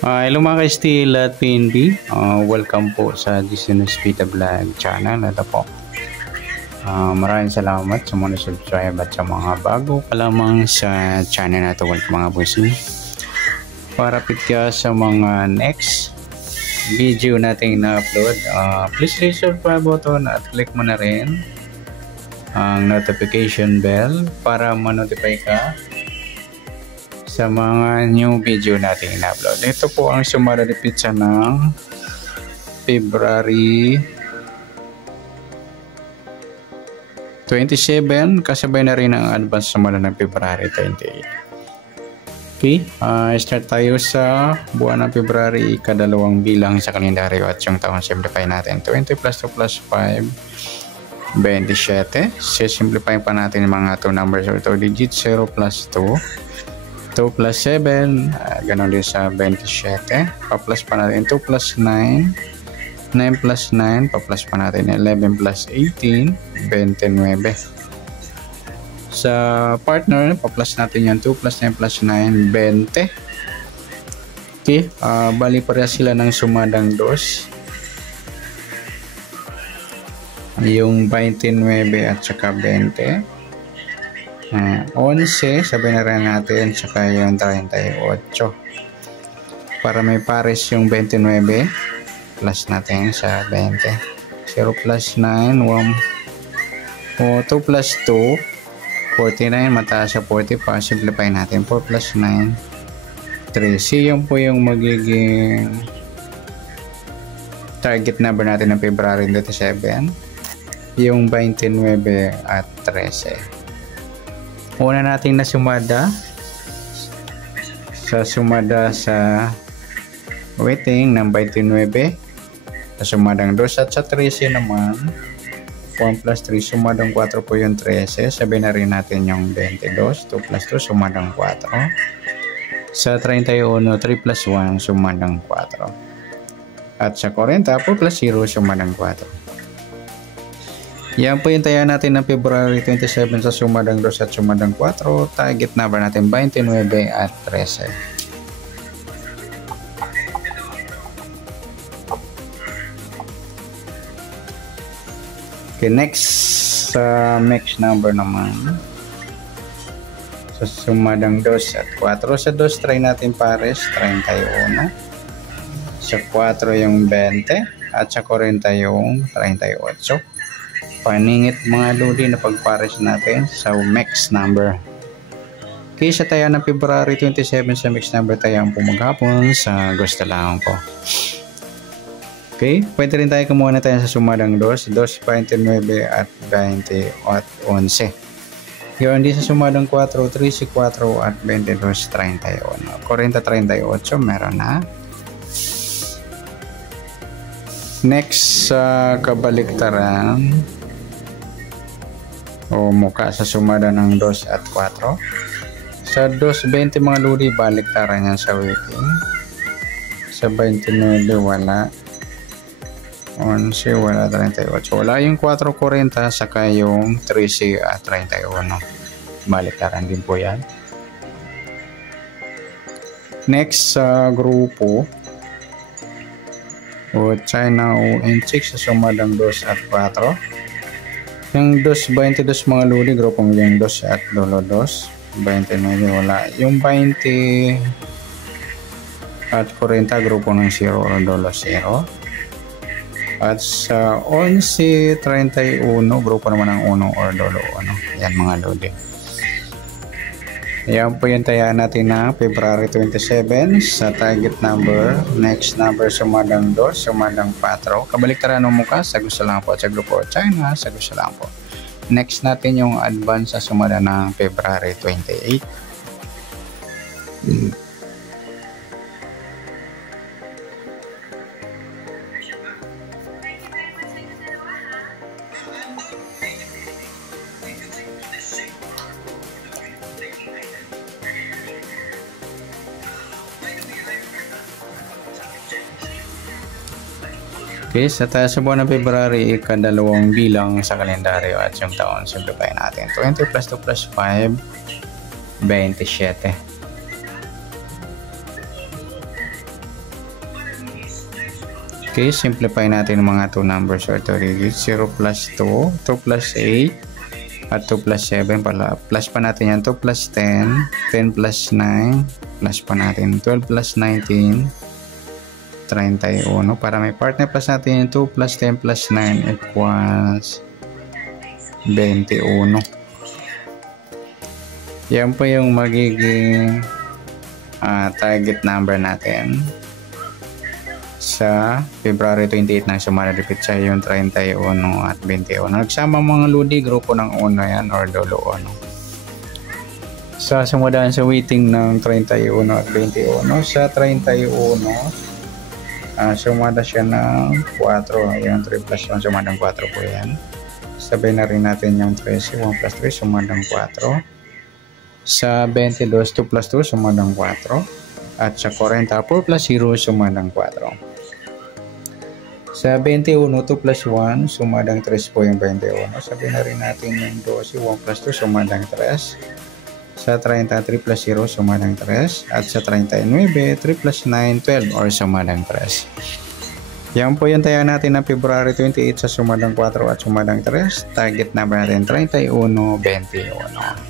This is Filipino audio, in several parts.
Hello mga ka-Steel at PNB. Welcome po sa Disney's Pita Vlog channel. Ito po. Maraming salamat sa mga subscribe at sa mga bago pa lamang sa channel na ito. Welcome mga bossing. Para ka sa mga next video nating na-upload, please hit subscribe button at click mo na rin ang notification bell para ma-notify ka sa mga new video natin in-upload. Ito po ang summary pizza ng February 27, kasabay na rin ang advance summary ng February 28. Okay, start tayo sa buwan ng February, kadalawang bilang sa kalendaryo at yung taon simplify natin. 20 plus 2 plus 5, 27. Simplify pa natin yung mga 2 numbers or 2 digits. 0 plus 2, 2 plus 7, ganun din sa 27. Pa-plus pa natin 2 plus 9, 9 plus 9, pa-plus pa natin 11 plus 18, 29. Sa partner, pa-plus natin yan 2 plus 9 plus 9, 20. Okay, bali pareha sila ng sumadang dos. Yung 29 at saka 20. 11, sabay na rin natin, saka yung 38. Para may pares yung 29, plus natin sa 20. 0 plus 9, 2 plus 2, 49, mataas sa 40 pa. Simplify natin. 4 plus 9, 13. Yun po yung magiging target number natin ng February 27. Yung 29 at 13. Una nating nasumada sa waiting ng 29, sa sumadang 2 at sa 13 naman 1 plus 3 sumadang 4 po yung 13. Sabihin na rin natin yung 22, 2 plus 2 sumadang 4. Sa 31, 3 plus 1 sumadang 4. At sa 40, 4 plus 0 sumadang 4. Yan po yung taya natin ng February 27 sa sumadang 2 at sumadang 4. Target number natin 29 at 13. Okay, next sa mix number naman. Sa sumadang 2 at 4. Sa 2 try natin pares 31. Sa 4 yung 20 at sa 40 yung 38. Paningit mga lodi na pagpares natin sa mix number. Okay, sa taya ng February 27 sa mix number tayang pumaghapon sa gusto lang po. Okay, pwede rin tayo kumuha na tayo sa sumadang 2, 29 at 20 at 11. Yun din sa sumadang 4, 3, 4 at 22, 31. 40, 38 meron na. Next sa kabaliktaran o mukha sa sumada ng 2 at 4. Sa 2, 20 mga lodi, baliktaran yan sa waiting. Sa 29, wala. 11, wala. 38. Wala yung 4.40, saka yung 13 at 31. Baliktaran din po yan. Next sa grupo o China o N6 sa sumadang 2 at 4. Yung 2, 22 mga lodi, grupong yung 2 at lolo 2. 29 wala. Yung 20 at 40, grupo ng 0 o lolo 0. At sa 11, 31, grupo naman ng 1 or lolo 1. Yan mga lodi. Yan po yung tayaan natin na February 27 sa target number. Next number sumadang 2, sumadang 4. Kabaliktaran ng mukha sa gusto lang po. Sa grupo China sa gusto lang po. Next natin yung advance sa sumada ng February 28. Okay, sa buwan ng February, kadalawang bilang sa kalendaryo at yung taon, simplify natin. 20 plus 2 plus 5, 27. Okay, simplify natin ang mga 2 numbers or 2 digits. 0 plus 2, 2 plus 8, at 2 plus 7 pala. Plus pa natin yan. 2 plus 10, 10 plus 9, plus pa natin. 12 plus 19, 31. Para may partner plus natin yung 2 plus 10 plus 9 equals 21. Yan po yung magiging target number natin sa February 28 na sumarapit sa yung 31 at 21. Nagsama mga ludi, grupo ng 1 yan or dulo 1. Sa sumadaan sa waiting ng 31 at 21, sa 31 sumada siya ng 4, yung 3 plus 1 sumadang 4 po yan. Sabay na rin natin yung 13, 1 plus 3 sumadang 4. Sa 22, 2 plus 2 sumadang 4. At sa 40, 4 plus 0 sumadang 4. Sa 21, 2 plus 1, sumadang 3 po yung 21. Sabihin na rin natin yung 12, 1 plus 2, sumadang 3. Sa 30, 3 plus 0, sumadang 3. At sa 39, 3 plus 9, 12 or sumadang 3. Yan po yung tayo natin ng February 28 sa sumadang 4 at sumadang 3. Target number natin 31, 21.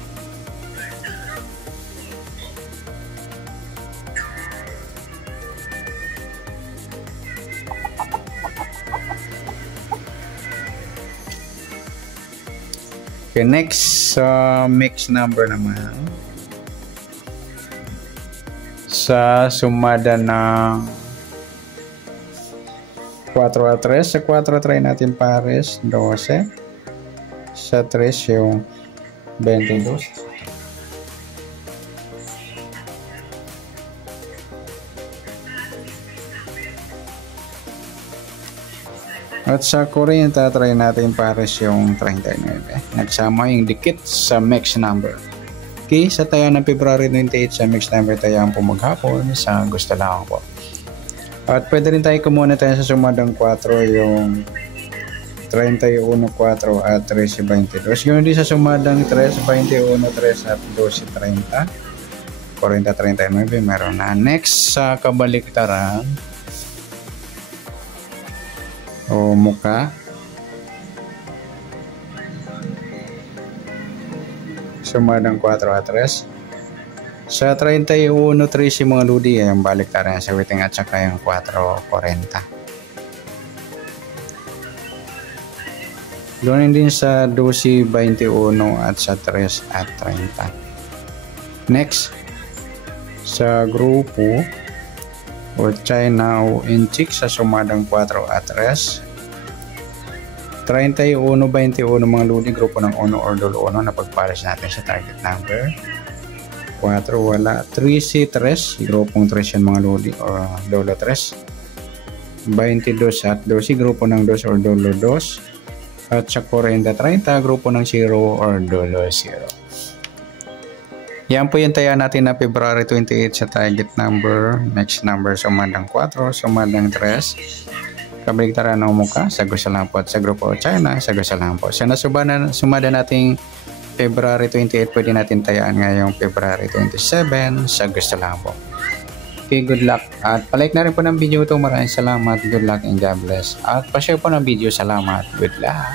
Okay, next mix number naman. Sa sumada ng 4 at 3. Sa 4 try natin pares 12. Sa 3 yung 22. At sa 40, try natin pares yung 39. Nagsama yung dikit sa mix number. Okay, sa tayo ng February 28 sa mix number tayo ang pumaghapon sa gusto lang po. At pwede rin tayo kumuna tayo sa sumadang 4 yung 31, 4 at 13, 22. Yung hindi sa sumadang 3, 21, 3 at 12, 30. 40, 39 meron na. Next sa kabaliktaran o muka, sumadang 4 at 3. Sa 31, 13 mga ludi, yung baliktaran sa waiting at saka yung 4, 40. Ganoon din sa 12, 21 at sa 3 at 30. Next, sa grupo o China o Inchik sa sumadang 4 at 3. 31, 21 mga ludi, grupo ng 1 or dulo 1 na pagpalas natin sa target number. 4 wala. 13, 3, grupong 3 yan mga ludi or dulo 3. 22 at 12, grupo ng 2 or dulo 2. At sa 40, 30, grupo ng 0 or dulo 0. Yan po yung taya natin na February 28 sa target number. Next number, sumadang 4, sumadang 3. Kabaliktaran ng muka, sa gusto lang po. At sa grupo China, sa gusto lang po. Sa sumada nating February 28, pwede natin tayaan ngayong February 27, sa gusto lang po. Okay, good luck. At palike na rin po ng video ito. Maraming salamat. Good luck and God bless. At pa-share po ng video. Salamat. Good luck.